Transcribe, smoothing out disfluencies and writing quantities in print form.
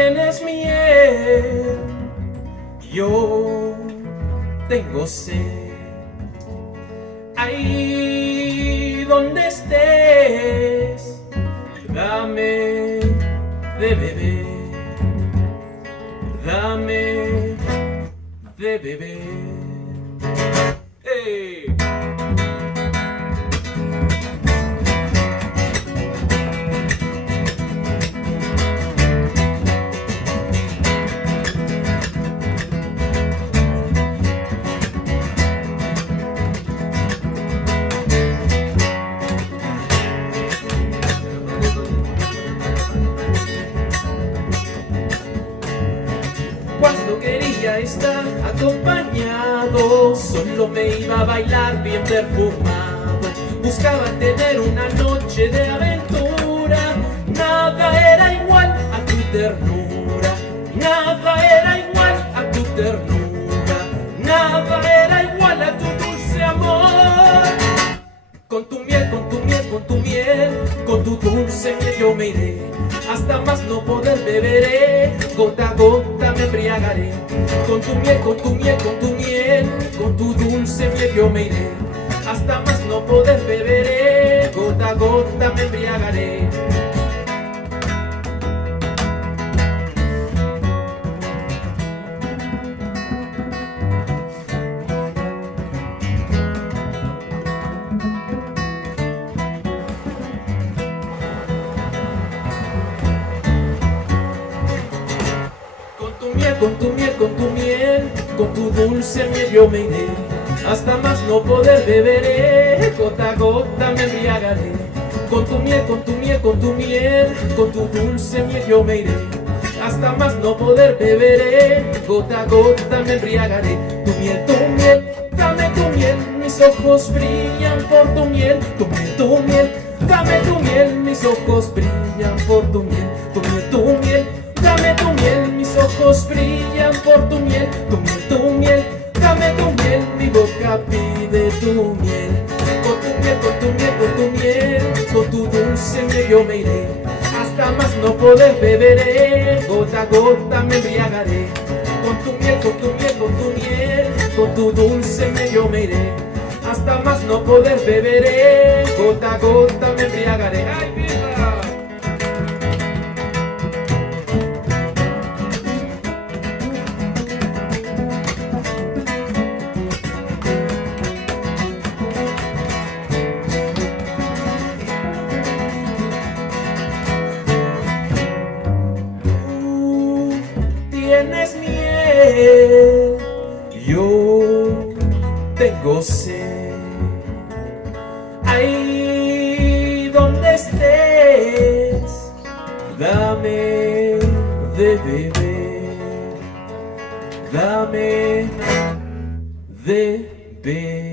tienes miel, yo tengo sed. Ahí donde estés, dame de beber, dame de beber. ¡Hey! Cuando quería estar acompañado, solo me iba a bailar bien perfumado. Buscaba tener una noche de aventura. Nada era igual a tu ternura. Nada era igual a tu ternura. Nada era igual a tu dulce amor. Con tu miel, con tu miel, con tu miel, con tu dulce miel yo me iré. Hasta más no poder beberé, gota a gota me embriagaré. Con tu miel, con tu miel, con tu miel, con tu dulce miel yo me iré. Hasta más no poder beberé, gota a gota me embriagaré. Con tu miel, con tu miel, con tu dulce miel yo me iré. Hasta más no poder beberé, gota a gota me embriagaré. Con tu miel, con tu miel, con tu miel, con tu dulce miel yo me iré. Hasta más no poder beberé, gota a gota me embriagaré. Tu miel, dame tu miel, mis ojos brillan por tu miel. Tu miel, dame tu miel, mis ojos brillan por tu miel. Tu miel, dame tu miel, mis ojos brillan por tu miel. Tu miel, dame tu miel, mi boca pide tu miel. Con tu miel, con tu miel, con tu miel, con tu dulce miel yo me iré. Hasta más no poder beberé, gota a gota me embriagaré. Con tu miel, con tu miel, con tu miel, con tu dulce miel yo me iré. Hasta más no poder beberé, gota a gota me embriagaré. ¡Ay, viva! Tienes miel, yo tengo sed. Ahí donde estés, dame de beber, dame de beber.